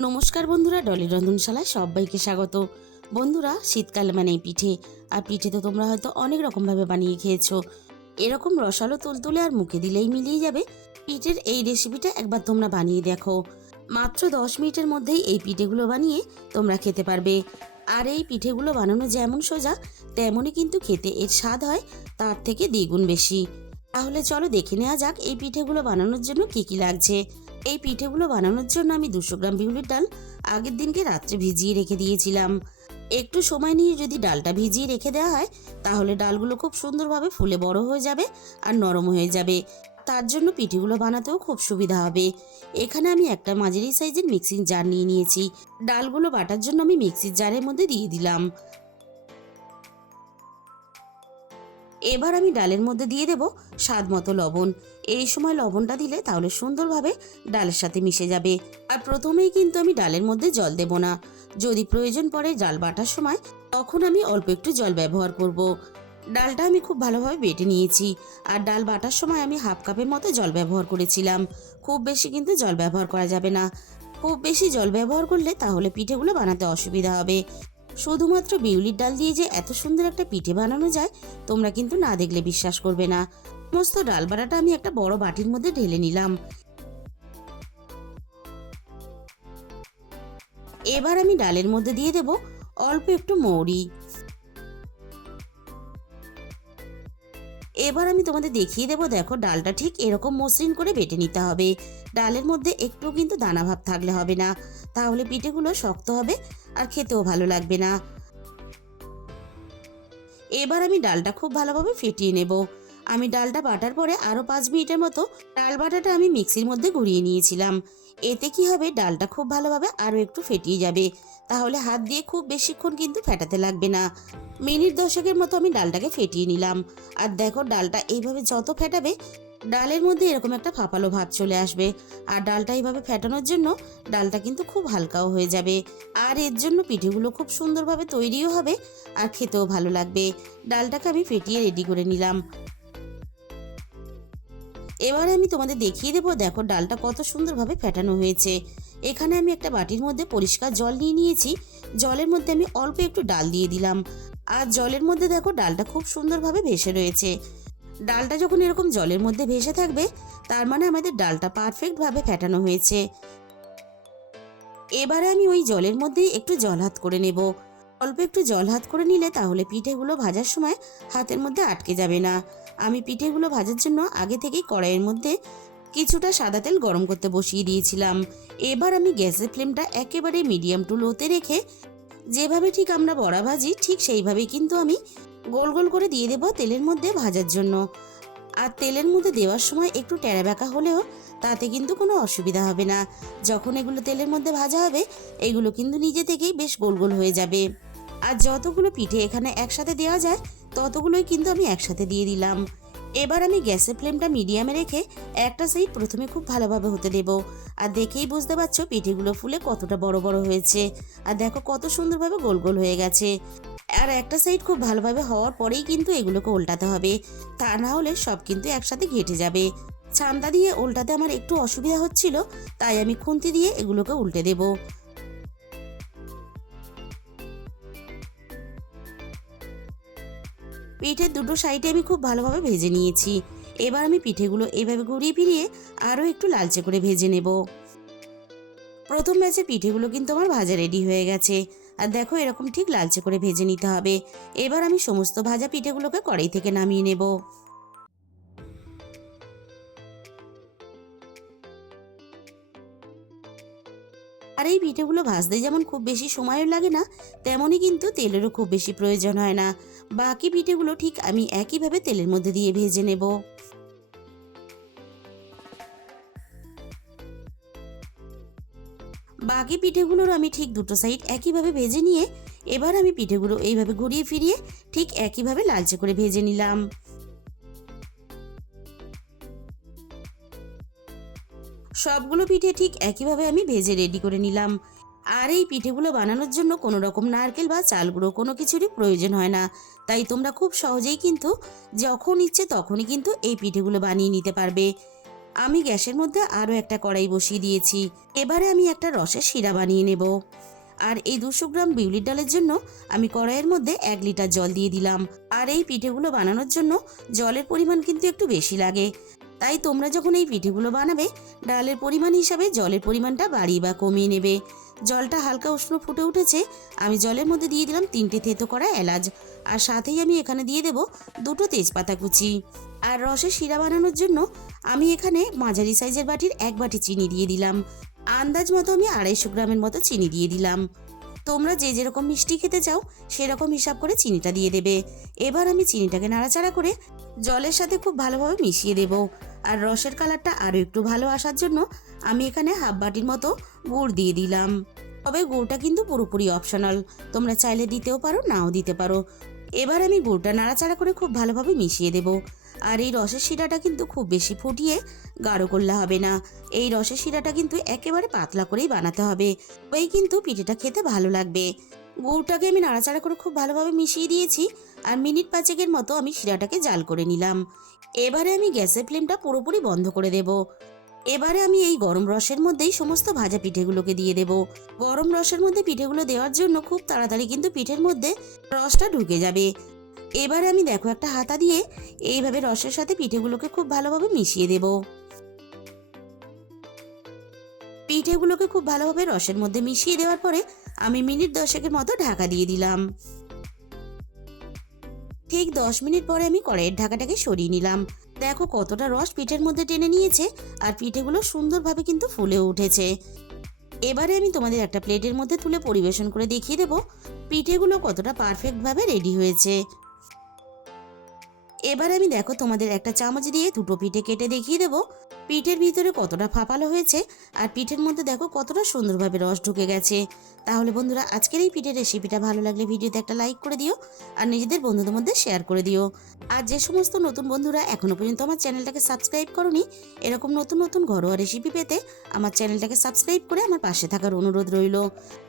নমস্কার বন্ধুরা, ডলি রন্ধনশালায় সবাইকে স্বাগত। বন্ধুরা, শীতকাল মানেই পিঠে। আর পিঠে তো তোমরা হয়তো অনেক রকমভাবে বানিয়ে খেয়েছো। এরকম রসালো তুলতুলে আর মুখে দিলেই মিলিয়ে যাবে পিঠের এই রেসিপিটা একবার তোমরা বানিয়ে দেখো। মাত্র 10 মিনিটের মধ্যেই এই পিঠেগুলো বানিয়ে তোমরা খেতে পারবে। আর এই পিঠেগুলো বানানো যেমন সোজা, তেমনই কিন্তু খেতে এর স্বাদ হয় তার থেকে দ্বিগুণ বেশি। তাহলে চলো দেখে নেওয়া যাক এই পিঠেগুলো বানানোর জন্য কি কি লাগছে। এই পিঠেগুলো বানানোর জন্য আমি 200 গ্রাম বিউলির ডাল আগের দিনকে রাত্রে ভিজিয়ে রেখে দিয়েছিলাম। একটু সময় নিয়ে যদি ডালটা ভিজিয়ে রেখে দেওয়া হয়, তাহলে ডালগুলো খুব সুন্দরভাবে ফুলে বড় হয়ে যাবে আর নরম হয়ে যাবে। তার জন্য পিঠেগুলো বানাতেও খুব সুবিধা হবে। এখানে আমি একটা মাঝারি সাইজের মিক্সিং জার নিয়ে নিয়েছি। ডালগুলো বাটার জন্য আমি মিক্সির জারের মধ্যে দিয়ে দিলাম। এবার আমি ডালের মধ্যে দিয়ে দেব স্বাদ মতো লবণ। এই সময় লবণটা দিলে তাহলে সুন্দরভাবে ডালের সাথে মিশে যাবে। আর প্রথমেই কিন্তু আমি ডালের মধ্যে জল দেব না। যদি প্রয়োজন পড়ে ডাল বাটার সময়, তখন আমি অল্প একটু জল ব্যবহার করব। ডালটা আমি খুব ভালোভাবে বেটে নিয়েছি। আর ডাল বাটার সময় আমি হাফ কাপের মতো জল ব্যবহার করেছিলাম। খুব বেশি কিন্তু জল ব্যবহার করা যাবে না। খুব বেশি জল ব্যবহার করলে তাহলে পিঠেগুলো বানাতে অসুবিধা হবে। শুধুমাত্র বিউলির ডাল দিয়ে যে এত সুন্দর একটা পিঠে বানানো যায়, তোমরা কিন্তু না দেখলে বিশ্বাস করবে না। সমস্ত ডাল বাটাটা আমি একটা বড় বাটির মধ্যে ঢেলে নিলাম। এবার আমি ডালের মধ্যে দিয়ে দেব অল্প একটু মৌরি। এবার আমি তোমাদের দেখিয়ে দেবো, দেখো ডালটা ঠিক এরকম মসৃণ করে বেটে নিতে হবে। ডালের মধ্যে একটু কিন্তু দানা ভাব থাকলে হবে না, তাহলে পিঠেগুলো শক্ত হবে আর খেতেও ভালো লাগবে না। এবার আমি ডালটা খুব ভালোভাবে ফেটিয়ে নেব। আমি ডালটা বাটার পরে আরও 5 মিনিটের মতো ডাল বাটাটা আমি মিক্সির মধ্যে ঘুরিয়ে নিয়েছিলাম। এতে কি হবে, ডালটা খুব ভালোভাবে আরও একটু ফেটিয়ে যাবে। তাহলে হাত দিয়ে খুব বেশিক্ষণ কিন্তু ফেটাতে লাগবে না। মিনিট 10-এর মতো আমি ডালটাকে ফেটিয়ে নিলাম। আর দেখো, ডালটা এইভাবে যত ফেটাবে, ডালের মধ্যে এরকম একটা ফাঁপালো ভাব চলে আসবে। আর ডালটা এইভাবে ফেটানোর জন্য ডালটা কিন্তু খুব হালকাও হয়ে যাবে। আর এর জন্য পিঠেগুলো খুব সুন্দরভাবে তৈরিও হবে আর খেতেও ভালো লাগবে। ডালটাকে আমি ফেটিয়ে রেডি করে নিলাম। এবারে আমি তোমাদের দেখিয়ে দেবো, দেখো ডালটা কত সুন্দরভাবে ফেটানো হয়েছে। এখানে আমি একটা বাটির মধ্যে পরিষ্কার জল নিয়ে নিয়েছি। জলের মধ্যে আমি অল্প একটু ডাল দিয়ে দিলাম। আর জলের মধ্যে দেখো ডালটা খুব সুন্দরভাবে ভেসে রয়েছে। ডালটা যখন এরকম জলের মধ্যে ভেসে থাকবে, তার মানে আমাদের ডালটা পারফেক্টভাবে ফেটানো হয়েছে। এবারে আমি ওই জলের মধ্যেই একটু জল হাত করে নেব। অল্প একটু জল হাত করে নিলে তাহলে পিঠেগুলো ভাজার সময় হাতের মধ্যে আটকে যাবে না। আমি পিঠেগুলো ভাজার জন্য আগে থেকেই কড়াইয়ের মধ্যে কিছুটা সাদা তেল গরম করতে বসিয়ে দিয়েছিলাম। এবার আমি গ্যাসের ফ্লেমটা একেবারে মিডিয়াম টু লোতে রেখে, যেভাবে ঠিক আমরা বড়া ভাজি ঠিক সেইভাবেই কিন্তু আমি গোল গোল করে দিয়ে দেবো তেলের মধ্যে ভাজার জন্য। আর তেলের মধ্যে দেওয়ার সময় একটু টেরা বেঁকা হলেও তাতে কিন্তু কোনো অসুবিধা হবে না। যখন এগুলো তেলের মধ্যে ভাজা হবে, এগুলো কিন্তু নিজে থেকেই বেশ গোল গোল হয়ে যাবে। আর যতগুলো পিঠে এখানে একসাথে দেওয়া যায়, ততগুলোই কিন্তু আমি একসাথে দিয়ে দিলাম। এবার আমি গ্যাসের ফ্লেমটা মিডিয়ামে রেখে একটা সাইড প্রথমে খুব ভালোভাবে হতে দেব। আর দেখেই বুঝতে পারছো পিঠেগুলো ফুলে কতটা বড় বড় হয়েছে। আর দেখো কত সুন্দরভাবে গোল গোল হয়ে গেছে। আর একটা সাইড খুব ভালোভাবে হওয়ার পরেই কিন্তু এগুলোকে উল্টাতে হবে, তা না হলে সব কিন্তু একসাথে ঘেটে যাবে। ছামদা দিয়ে উল্টাতে আমার একটু অসুবিধা হচ্ছিল, তাই আমি খুন্তি দিয়ে এগুলোকে উল্টে দেব। পিঠের দুটো সাইডে আমি খুব ভালোভাবে ভেজে নিয়েছি। এবার আমি পিঠেগুলো এভাবে ঘুরিয়ে ফিরিয়ে আরও একটু লালচে করে ভেজে নেব। প্রথম ব্যাচের পিঠেগুলো কিন্তু আমার ভাজা রেডি হয়ে গেছে। আর দেখো এরকম ঠিক লালচে করে ভেজে নিতে হবে। এবার আমি সমস্ত ভাজা পিঠেগুলোকে কড়াই থেকে নামিয়ে নেব। আর এই পিঠেগুলো ভাজতে যেমন খুব বেশি সময়ও লাগে না, তেমনই কিন্তু তেলেরও খুব বেশি প্রয়োজন হয় না। বাকি পিঠেগুলো ঠিক আমি একইভাবে তেলের মধ্যে দিয়ে ভেজে নেব। বাকি পিঠেগুলোর আমি ঠিক দুটো সাইড একইভাবে ভেজে নিয়ে, এবার আমি পিঠেগুলো এইভাবে ঘুরিয়ে ফিরিয়ে ঠিক একইভাবে লালচে করে ভেজে নিলাম। সবগুলো পিঠে ঠিক একইভাবে আমি ভেজে রেডি করে নিলাম। আর এই পিঠেগুলো বানানোর জন্য কোনো রকম নারকেল বা চাল গুঁড়ো কোনো কিছুরই প্রয়োজন হয় না। তাই তোমরা খুব সহজেই কিন্তু যখন ইচ্ছে তখনই কিন্তু এই পিঠেগুলো বানিয়ে নিতে পারবে। আমি গ্যাসের মধ্যে আরও একটা কড়াই বসিয়ে দিয়েছি। এবারে আমি একটা রসের শিরা বানিয়ে নেব। আর এই 200 গ্রাম বিউলির ডালের জন্য আমি কড়াইয়ের মধ্যে 1 লিটার জল দিয়ে দিলাম। আর এই পিঠেগুলো বানানোর জন্য জলের পরিমাণ কিন্তু একটু বেশি লাগে, তাই তোমরা যখন এই পিঠেগুলো বানাবে ডালের পরিমাণ হিসাবে জলের পরিমাণটা বাড়িয়ে বা কমিয়ে নেবে। জলটা হালকা উষ্ণ ফুটে উঠেছে, আমি জলের মধ্যে দিয়ে দিলাম 3টে থেতো করা এলাচ, আর সাথেই আমি এখানে দিয়ে দেব 2টো তেজপাতা কুচি। আর রসের শিরা বানানোর জন্য আমি এখানে মাঝারি সাইজের বাটির 1 বাটি চিনি দিয়ে দিলাম। আন্দাজ মতো আমি 250 গ্রামের মতো চিনি দিয়ে দিলাম। তোমরা যে যেরকম মিষ্টি খেতে চাও সেরকম হিসাব করে চিনিটা দিয়ে দেবে। এবার আমি চিনিটাকে নাড়াচাড়া করে জলের সাথে খুব ভালোভাবে মিশিয়ে দেব। আর রসের কালারটা আরও একটু ভালো আসার জন্য আমি এখানে হাফ বাটির মতো গুড় দিয়ে দিলাম। তবে গুড়টা কিন্তু পুরোপুরি অপশনাল, তোমরা চাইলে দিতেও পারো নাও দিতে পারো। এবার আমি গুড়টা নাড়াচাড়া করে খুব ভালোভাবে মিশিয়ে দেব। আর এই রসের শিরাটা কিন্তু খুব বেশি ফুটিয়ে গাঢ় করলে হবে না, এই রসের শিরাটা কিন্তু একেবারে পাতলা করেই বানাতে হবে, তবেই কিন্তু পিঠেটা খেতে ভালো লাগবে। গুড়টাকে আমি নাড়াচাড়া করে খুব ভালোভাবে মিশিয়ে দিয়েছি। আর মিনিট 5 মতো আমি শিরাটাকে জাল করে নিলাম। এবারে আমি গ্যাসের ফ্লেমটা পুরোপুরি বন্ধ করে দেব। এবারে আমি এই গরম রসের মধ্যেই সমস্ত ভাজা পিঠেগুলোকে দিয়ে দেব। গরম রসের মধ্যে পিঠেগুলো দেওয়ার জন্য খুব তাড়াতাড়ি কিন্তু পিঠের মধ্যে রসটা ঢুকে যাবে। এবারে আমি দেখো একটা হাতা দিয়ে এইভাবে রসের সাথে পিঠেগুলোকে খুব ভালোভাবে মিশিয়ে দেব। পিঠেগুলোকে খুব ভালোভাবে রসের মধ্যে মিশিয়ে দেওয়ার পরে আমি মিনিট 10 মতো ঢাকা দিয়ে দিলাম। ঠিক 10 মিনিট পরে আমি কড়াইয়ের ঢাকাটাকে সরিয়ে নিলাম। দেখো কতটা রস পিঠের মধ্যে টেনে নিয়েছে, আর পিঠেগুলো সুন্দরভাবে কিন্তু ফুলে উঠেছে। এবারে আমি তোমাদের একটা প্লেটের মধ্যে তুলে পরিবেশন করে দেখিয়ে দেব পিঠেগুলো কতটা পারফেক্টভাবে রেডি হয়েছে। এবার আমি দেখো তোমাদের একটা চামচ দিয়ে 2টো পিঠে কেটে দেখিয়ে দেবো পিঠের ভিতরে কতটা ফাঁপালো হয়েছে, আর পিঠের মধ্যে দেখো কতটা সুন্দরভাবে রস ঢুকে গেছে। তাহলে বন্ধুরা, আজকের এই পিঠের রেসিপিটা ভালো লাগলে ভিডিওতে একটা লাইক করে দিও, আর নিজেদের বন্ধুদের মধ্যে শেয়ার করে দিও। আর যে সমস্ত নতুন বন্ধুরা এখনো পর্যন্ত আমার চ্যানেলটাকে সাবস্ক্রাইব করোনি, এরকম নতুন নতুন ঘরোয়া রেসিপি পেতে আমার চ্যানেলটাকে সাবস্ক্রাইব করে আমার পাশে থাকার অনুরোধ রইল।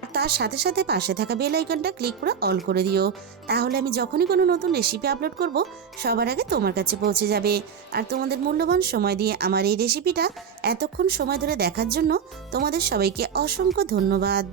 আর তার সাথে সাথে পাশে থাকা বেল আইকনটা ক্লিক করে অল করে দিও, তাহলে আমি যখনই কোনো নতুন রেসিপি আপলোড করব সবার আগে তোমার কাছে পৌঁছে যাবে। আর তোমাদের মূল্যবান সময় দিয়ে আমার এই রেসিপিটা এতক্ষণ সময় ধরে দেখার জন্য তোমাদের সবাইকে অসংখ্য ধন্যবাদ।